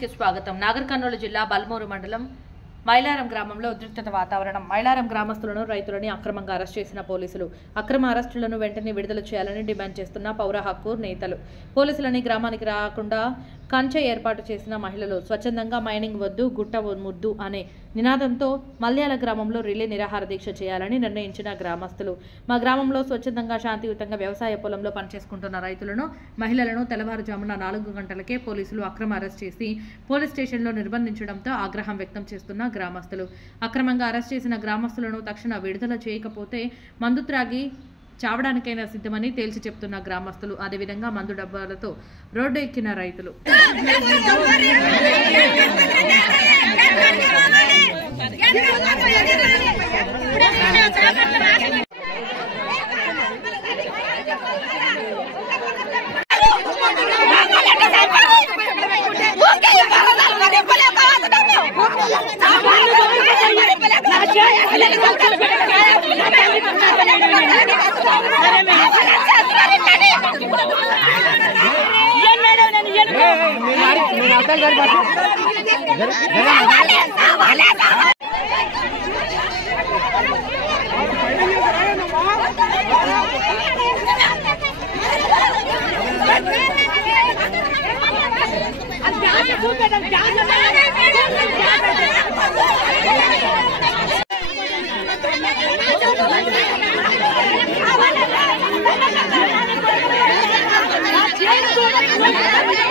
కి స్వాగతం. నాగర్ కర్నూలు జిల్లా బల్మూరు మండలం మైలారం గ్రామంలో ఉద్రిక్తత వాతావరణం. మైలారం గ్రామస్తులను రైతులని అక్రమంగా అరెస్ట్ చేసిన పోలీసులు. అక్రమ అరెస్టులను వెంటనే విడుదల చేయాలని డిమాండ్ చేస్తున్న పౌర హక్కు నేతలు. పోలీసులని గ్రామానికి రాకుండా కంచె ఏర్పాటు చేసిన మహిళలు. స్వచ్ఛందంగా మైనింగ్ వద్దు, గుట్ట ముద్దు అనే నినాదంతో మల్యాల గ్రామంలో రిలే నిరాహార దీక్ష చేయాలని నిర్ణయించిన గ్రామస్తులు. మా గ్రామంలో స్వచ్ఛందంగా శాంతియుతంగా వ్యవసాయ పొలంలో పనిచేసుకుంటున్న రైతులను, మహిళలను తెల్లవారుజామున 4 గంటలకే పోలీసులు అక్రమ అరెస్ట్ చేసి పోలీస్ స్టేషన్లో నిర్బంధించడంతో ఆగ్రహం వ్యక్తం చేస్తున్న గ్రామస్తులు. అక్రమంగా అరెస్ట్ చేసిన గ్రామస్తులను తక్షణ విడుదల చేయకపోతే మందు త్రాగి చావడానికైనా సిద్ధమని తేల్చి చెప్తున్న గ్రామస్తులు. అదేవిధంగా మందు డబ్బాలతో రోడ్డు ఎక్కిన రైతులు. Yes,